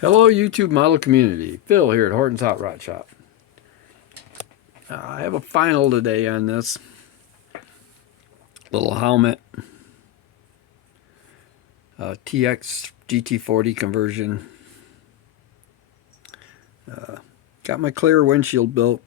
Hello YouTube model community, Phil here at Horton's Hot Rod Shop. I have a final today on this little helmet, TX GT40 conversion. Got my clear windshield built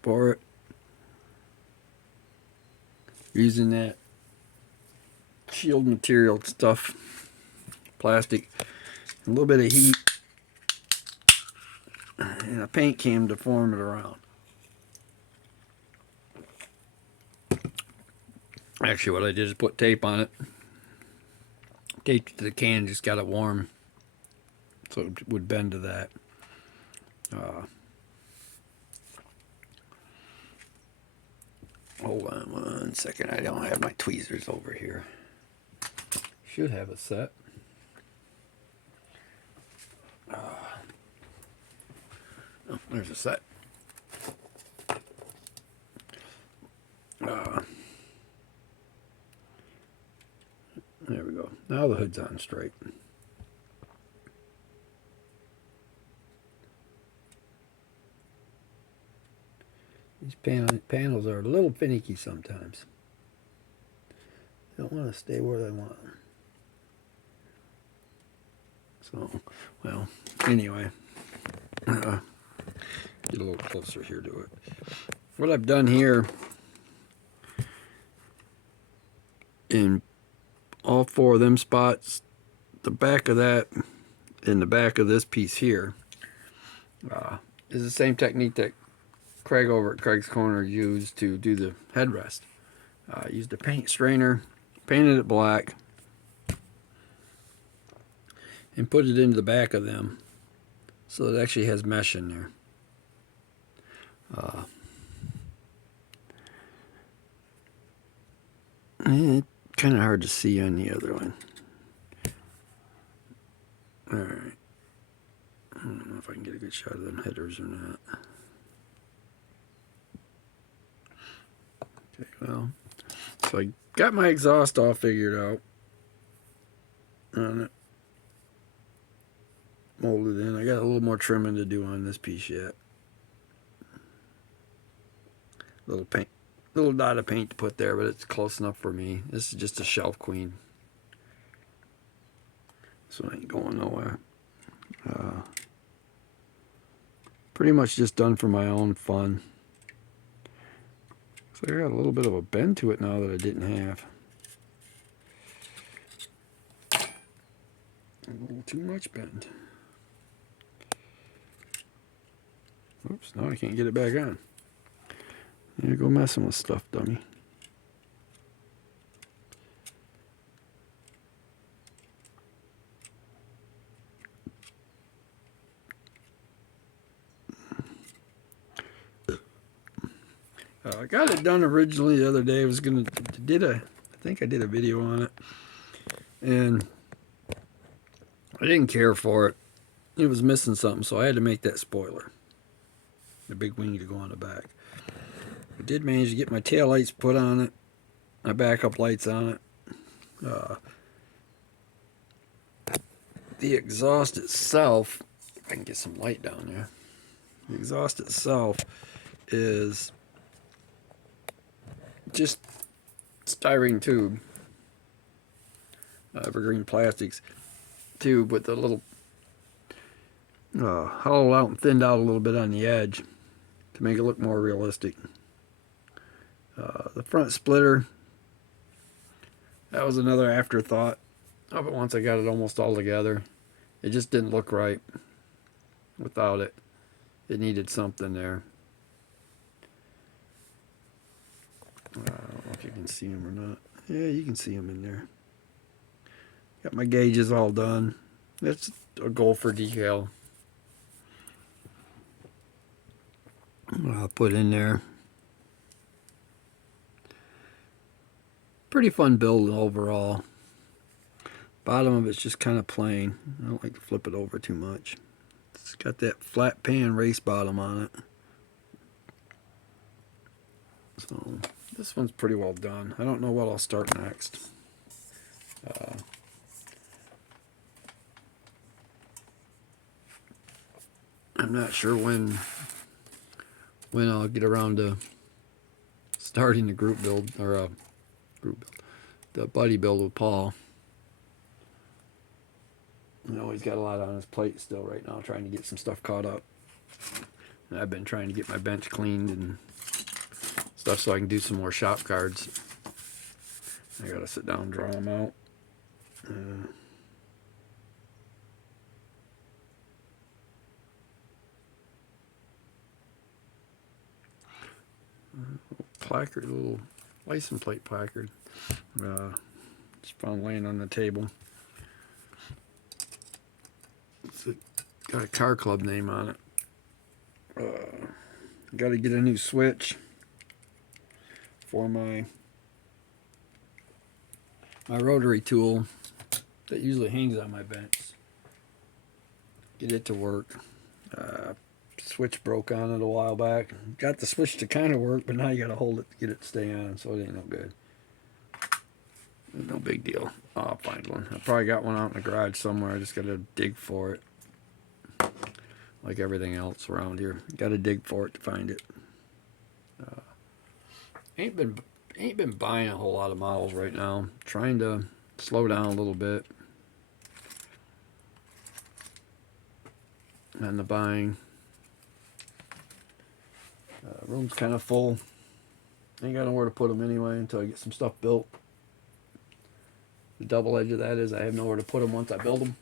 for it, using that shield material stuff, plastic, a little bit of heat, and a paint cam to form it around. Actually, what I did is put tape on it. Taped it to the can, just got it warm so it would bend to that. Hold on 1 second, I don't have my tweezers over here. Should have it set. Oh, there's a set. There we go. Now the hood's on straight. These panels are a little finicky sometimes. They don't want to stay where they want them. So, well, anyway, get a little closer here to it. What I've done here in all four of them spots, the back of that and the back of this piece here, is the same technique that Craig over at Craig's Corner used to do the headrest. Used a paint strainer, painted it black, and put it into the back of them so it actually has mesh in there. It's kind of hard to see on the other one. Alright. I don't know if I can get a good shot of them headers or not. Okay, well, so I got my exhaust all figured out on it. Molded in. I got a little more trimming to do on this piece yet. Little paint, little dot of paint to put there, but it's close enough for me. This is just a shelf queen. This one ain't going nowhere. Pretty much just done for my own fun. So I got a little bit of a bend to it now that I didn't have. A little too much bend. Oops, now I can't get it back on. You go messing with stuff, dummy. I got it done originally the other day. I was gonna I think I did a video on it, and I didn't care for it. It was missing something, so I had to make that spoiler, the big wing to go on the back. I did manage to get my tail lights put on it, my backup lights on it. The exhaust itself, if I can get some light down there. The exhaust itself is just styrene tube, evergreen plastics tube with a little hollowed out and thinned out a little bit on the edge to make it look more realistic. The front splitter, that was another afterthought of it once I got it almost all together. It just didn't look right without it. It needed something there. I don't know if you can see them or not. Yeah, you can see them in there. Got my gauges all done. That's a goal for decal. I'll put in there. Pretty fun build overall. Bottom of it's just kind of plain. I don't like to flip it over too much. It's got that flat pan race bottom on it. So this one's pretty well done. I don't know what I'll start next. I'm not sure when I'll get around to starting the group build, or group build, the buddy build with Paul. You know, he's got a lot on his plate still right now, trying to get some stuff caught up. And I've been trying to get my bench cleaned and stuff so I can do some more shop cards. I gotta sit down and draw them out. Placard, a little license plate placard. Just found laying on the table. It's got a car club name on it. Got to get a new switch for my rotary tool that usually hangs on my bench. Get it to work. Switch broke on it a while back. Got the switch to kind of work, but now you got to hold it to get it to stay on, so it ain't no good. No big deal. I'll find one. I probably got one out in the garage somewhere. I just got to dig for it. Like everything else around here, got to dig for it to find it. Ain't been buying a whole lot of models right now. Trying to slow down a little bit on the buying. Room's kind of full. Ain't got nowhere to put them anyway until I get some stuff built. The double edge of that is I have nowhere to put them once I build them.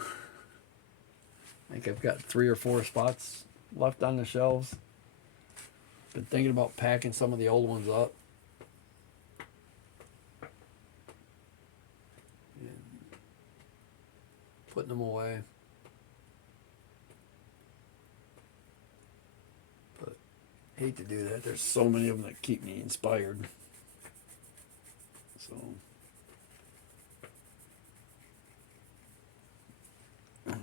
I think I've got 3 or 4 spots left on the shelves. Been thinking about packing some of the old ones up. And putting them away. But I hate to do that. There's so many of them that keep me inspired. So I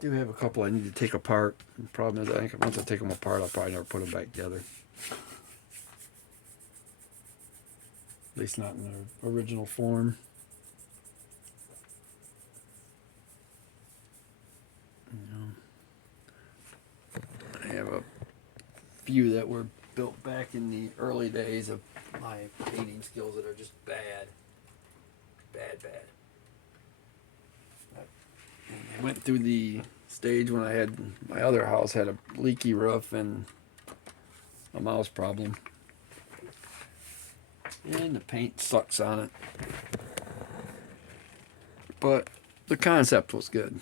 do have a couple I need to take apart. The problem is I think once I take them apart, I'll probably never put them back together. At least not in their original form. I have a few that were built back in the early days of my painting skills that are just bad. Bad. I went through the stage when I had my other house had a leaky roof and a mouse problem. And the paint sucks on it. But the concept was good.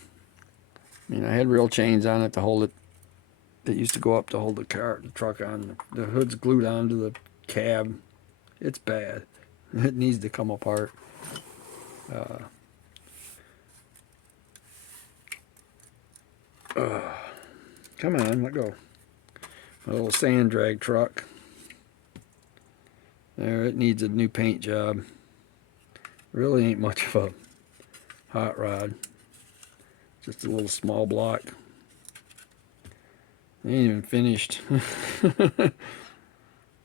I mean, I had real chains on it to hold it. That used to go up to hold the truck on. The hood's glued onto the cab. It's bad. It needs to come apart. Come on, let go. My little sand drag truck. There, it needs a new paint job. Really ain't much of a hot rod. Just a little small block. It ain't even finished. That's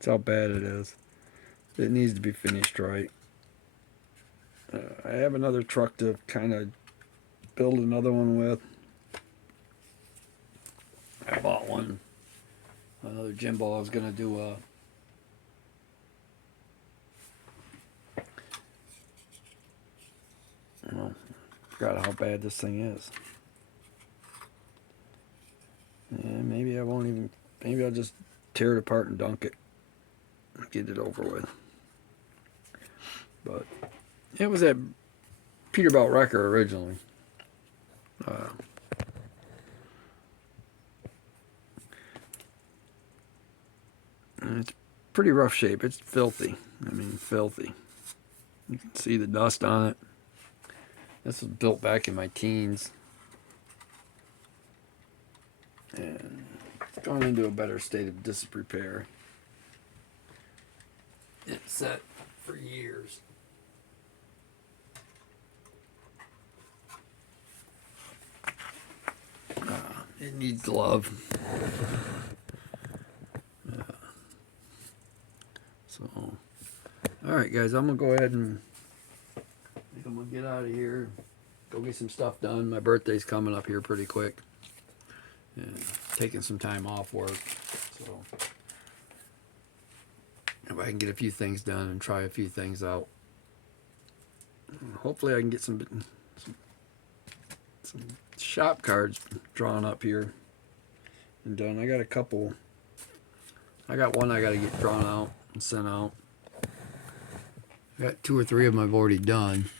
how bad it is. It needs to be finished right. I have another truck to kind of build another one with. I bought one. Another Jimbo. I was going to do a... Well, forgot how bad this thing is. And maybe I won't even... Maybe I'll just tear it apart and dunk it. Get it over with. But it was at Peterbilt Wrecker originally. It's pretty rough shape. It's filthy. I mean, filthy. You can see the dust on it. This was built back in my teens. And it's gone into a better state of disrepair. It's set for years. It needs love. So, alright guys, I'm going to go ahead and I think I'm going to get out of here. Go get some stuff done. My birthday's coming up here pretty quick. and taking some time off work. So if I can get a few things done and try a few things out, hopefully I can get some shop cards drawn up here and done. I got a couple. I got one I got to get drawn out and sent out. I got 2 or 3 of them I've already done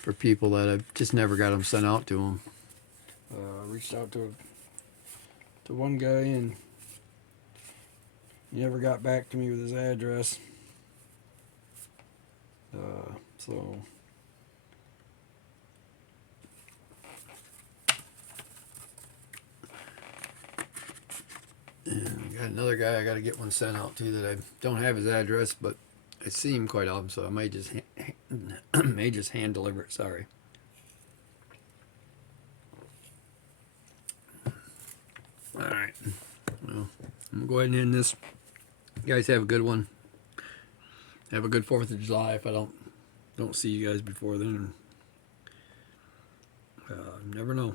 for people that I've just never got them sent out to them. I reached out to one guy and he never got back to me with his address. So and got another guy I got to get one sent out to that I don't have his address, but I see him quite often, so I may just hand deliver it. Sorry. All right. Well, I'm gonna go ahead and end this. You guys have a good one. Have a good 4th of July. If I don't see you guys before then, never know.